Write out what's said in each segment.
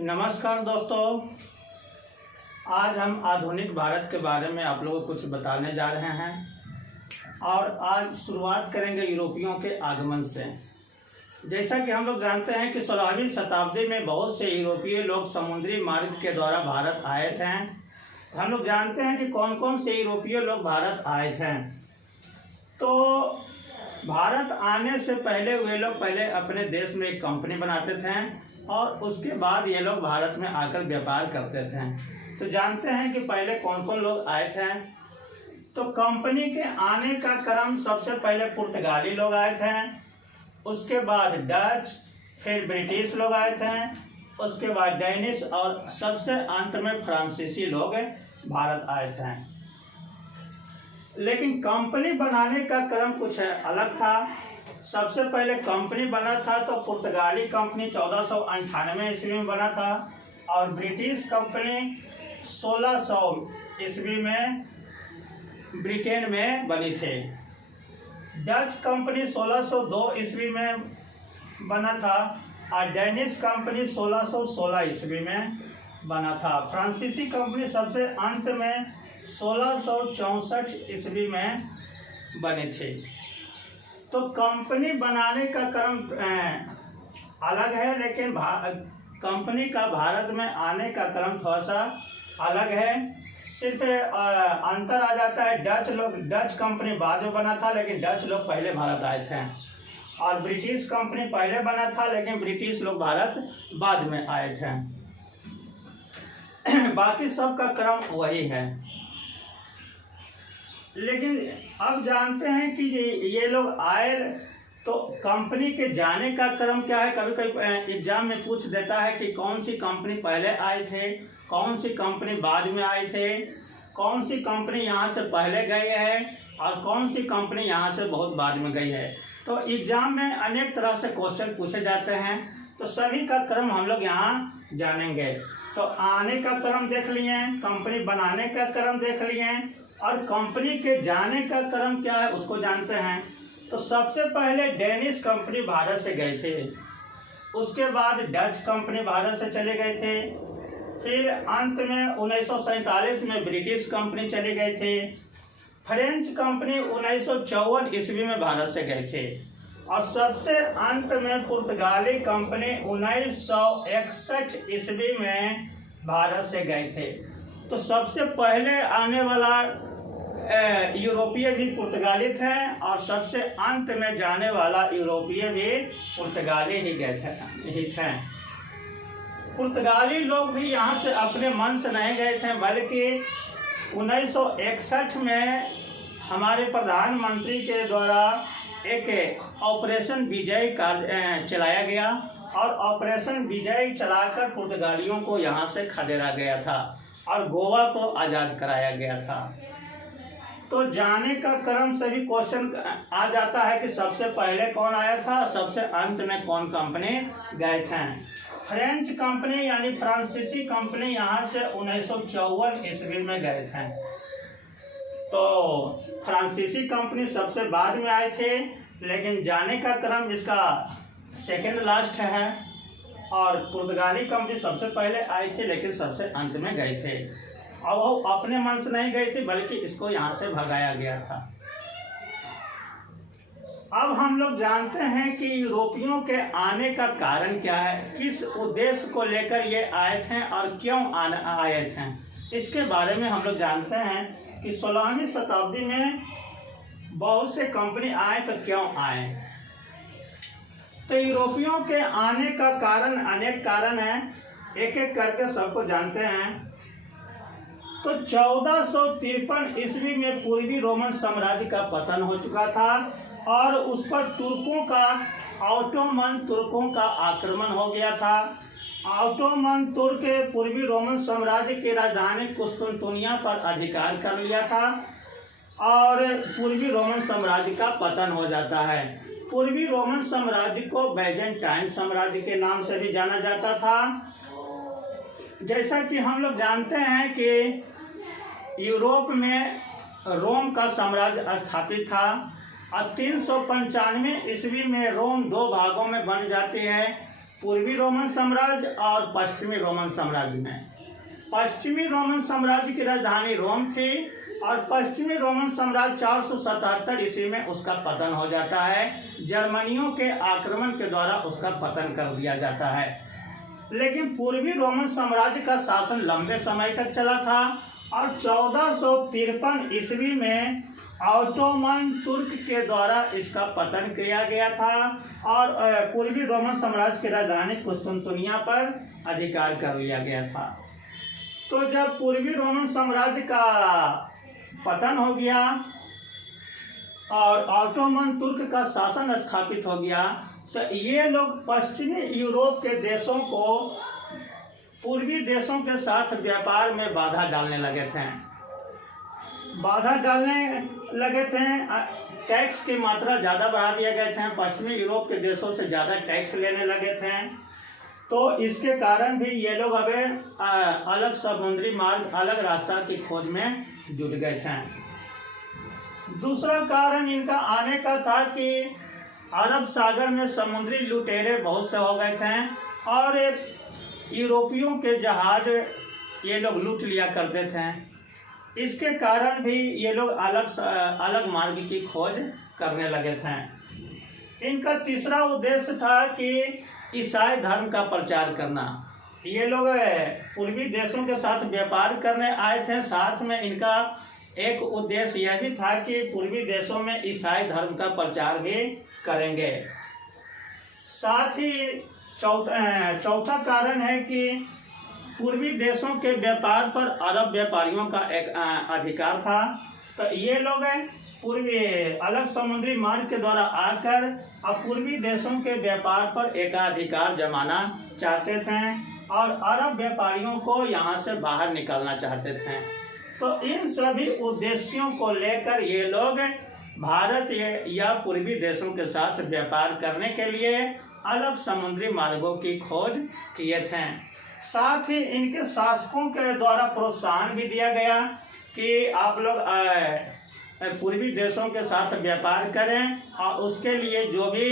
नमस्कार दोस्तों, आज हम आधुनिक भारत के बारे में आप लोगों को कुछ बताने जा रहे हैं और आज शुरुआत करेंगे यूरोपियों के आगमन से। जैसा कि हम लोग जानते हैं कि 16वीं शताब्दी में बहुत से यूरोपीय लोग समुद्री मार्ग के द्वारा भारत आए थे। हम लोग जानते हैं कि कौन कौन से यूरोपीय लोग भारत आए थे। तो भारत आने से पहले वे लोग पहले अपने देश में एक कंपनी बनाते थे और उसके बाद ये लोग भारत में आकर व्यापार करते थे। तो जानते हैं कि पहले कौन कौन लोग आए थे। तो कंपनी के आने का क्रम सबसे पहले पुर्तगाली लोग आए थे, उसके बाद डच, फिर ब्रिटिश लोग आए थे, उसके बाद डेनिश और सबसे अंत में फ्रांसीसी लोग भारत आए थे। लेकिन कंपनी बनाने का क्रम कुछ अलग था। सबसे पहले कंपनी बना था तो पुर्तगाली कंपनी 1498 ईस्वी में बना था और ब्रिटिश कंपनी 1600 ईस्वी में ब्रिटेन में बनी थी। डच कंपनी 1602 ईस्वी में बना था और डेनिश कंपनी 1616 ईस्वी में बना था। फ्रांसीसी कंपनी सबसे अंत में 1664 ईस्वी में बनी थी। तो कंपनी बनाने का क्रम अलग है, लेकिन कंपनी का भारत में आने का क्रम थोड़ा सा अलग है। सिर्फ अंतर आ जाता है, डच कंपनी बाद में बना था लेकिन डच लोग पहले भारत आए थे और ब्रिटिश कंपनी पहले बना था लेकिन ब्रिटिश लोग भारत बाद में आए थे। बाकी सब का क्रम वही है। लेकिन अब जानते हैं कि ये लोग आए तो कंपनी के जाने का क्रम क्या है। कभी कभी एग्जाम में पूछ देता है कि कौन सी कंपनी पहले आए थे, कौन सी कंपनी बाद में आए थे, कौन सी कंपनी यहाँ से पहले गई है और कौन सी कंपनी यहाँ से बहुत बाद में गई है। तो एग्जाम में अनेक तरह से क्वेश्चन पूछे जाते हैं, तो सभी का क्रम हम लोग यहाँ जानेंगे। तो आने का क्रम देख लिए, कंपनी बनाने का क्रम देख लिए और कंपनी के जाने का क्रम क्या है उसको जानते हैं। तो सबसे पहले डेनिश कंपनी भारत से गए थे, उसके बाद डच कंपनी भारत से चले गए थे, फिर अंत में 1947 में ब्रिटिश कंपनी चले गए थे, फ्रेंच कंपनी 1954 ईस्वी में भारत से गए थे और सबसे अंत में पुर्तगाली कंपनी 1961 ईस्वी में भारत से गए थे। तो सबसे पहले आने वाला यूरोपीय भी पुर्तगाली थे और सबसे अंत में जाने वाला यूरोपीय भी पुर्तगाली ही थे। पुर्तगाली लोग भी यहाँ से अपने मन से नहीं गए थे, बल्कि 1961 में हमारे प्रधानमंत्री के द्वारा एक ऑपरेशन विजय चलाया गया और ऑपरेशन विजय चलाकर पुर्तगालियों को यहाँ से खदेड़ा गया था और गोवा को आज़ाद कराया गया था। तो जाने का क्रम सभी क्वेश्चन आ जाता है कि सबसे पहले कौन आया था, सबसे अंत में कौन कंपनी गए थे। फ्रेंच कंपनी यानी फ्रांसीसी कंपनी यहाँ से 1954 ईस्वी में गए थे। तो फ्रांसीसी कंपनी सबसे बाद में आए थे, लेकिन जाने का क्रम इसका सेकंड लास्ट है और पुर्तगाली कंपनी सबसे पहले आई थी लेकिन सबसे अंत में गए थे और वो अपने मन से नहीं गए थे बल्कि इसको यहाँ से भगाया गया था। अब हम लोग जानते हैं कि यूरोपियों के आने का कारण क्या है, किस उद्देश्य को लेकर ये आए थे और क्यों आए थे। इसके बारे में हम लोग जानते हैं कि 16वीं शताब्दी में बहुत से कंपनी आए तो क्यों आए। तो यूरोपियों के आने का कारण अनेक कारण है, एक एक करके सबको जानते हैं। तो 1453 ईस्वी में पूर्वी रोमन साम्राज्य का पतन हो चुका था और उस पर ऑटोमन तुर्कों का आक्रमण हो गया था। ऑटोमन तुर्क पूर्वी रोमन साम्राज्य की राजधानी कुस्तुनतुनिया पर अधिकार कर लिया था और पूर्वी रोमन साम्राज्य का पतन हो जाता है। पूर्वी रोमन साम्राज्य को बैजेंटाइन साम्राज्य के नाम से भी जाना जाता था। जैसा कि हम लोग जानते हैं कि यूरोप में रोम का साम्राज्य स्थापित था और 395 ईस्वी में रोम दो भागों में बंट जाती है। पूर्वी रोमन साम्राज्य और पश्चिमी रोमन साम्राज्य में। पश्चिमी रोमन साम्राज्य की राजधानी रोम थी और पश्चिमी रोमन साम्राज्य 477 ईस्वी में उसका पतन हो जाता है। जर्मनियों के आक्रमण के द्वारा उसका पतन कर दिया जाता है। लेकिन पूर्वी रोमन साम्राज्य का शासन लंबे समय तक चला था और 1453 ईस्वी में ऑटोमन तुर्क के द्वारा इसका पतन किया गया था और पूर्वी रोमन साम्राज्य की राजधानी कुस्तुनतुनिया पर अधिकार कर लिया गया था। तो जब पूर्वी रोमन साम्राज्य का पतन हो गया और ऑटोमन तुर्क का शासन स्थापित हो गया, तो ये लोग पश्चिमी यूरोप के देशों को पूर्वी देशों के साथ व्यापार में बाधा डालने लगे थे। टैक्स की मात्रा ज़्यादा बढ़ा दिए गए थे। पश्चिमी यूरोप के देशों से ज़्यादा टैक्स लेने लगे थे। तो इसके कारण भी ये लोग अब अलग समुद्री मार्ग, अलग रास्ता की खोज में जुट गए थे। दूसरा कारण इनका आने का था कि अरब सागर में समुद्री लुटेरे बहुत से हो गए थे और यूरोपियों के जहाज ये लोग लूट लिया करते थे। इसके कारण भी ये लोग अलग मार्ग की खोज करने लगे थे। इनका तीसरा उद्देश्य था कि ईसाई धर्म का प्रचार करना। ये लोग पूर्वी देशों के साथ व्यापार करने आए थे। साथ में इनका एक उद्देश्य यह भी था कि पूर्वी देशों में ईसाई धर्म का प्रचार भी करेंगे। साथ ही चौथा कारण है कि पूर्वी देशों के व्यापार पर अरब व्यापारियों का एक अधिकार था। तो ये लोग पूर्वी अलग समुद्री मार्ग के द्वारा आकर अब पूर्वी देशों के व्यापार पर एकाधिकार जमाना चाहते थे और अरब व्यापारियों को यहाँ से बाहर निकालना चाहते थे। तो इन सभी उद्देश्यों को लेकर ये लोग भारत या पूर्वी देशों के साथ व्यापार करने के लिए अलग समुद्री मार्गों की खोज किए थे। साथ ही इनके शासकों के द्वारा प्रोत्साहन भी दिया गया कि आप लोग पूर्वी देशों के साथ व्यापार करें और उसके लिए जो भी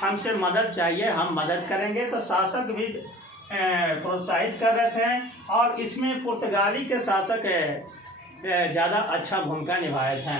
हमसे मदद चाहिए हम मदद करेंगे। तो शासक भी प्रोत्साहित कर रहे थे और इसमें पुर्तगाली के शासक ज़्यादा अच्छा भूमिका निभाए थे।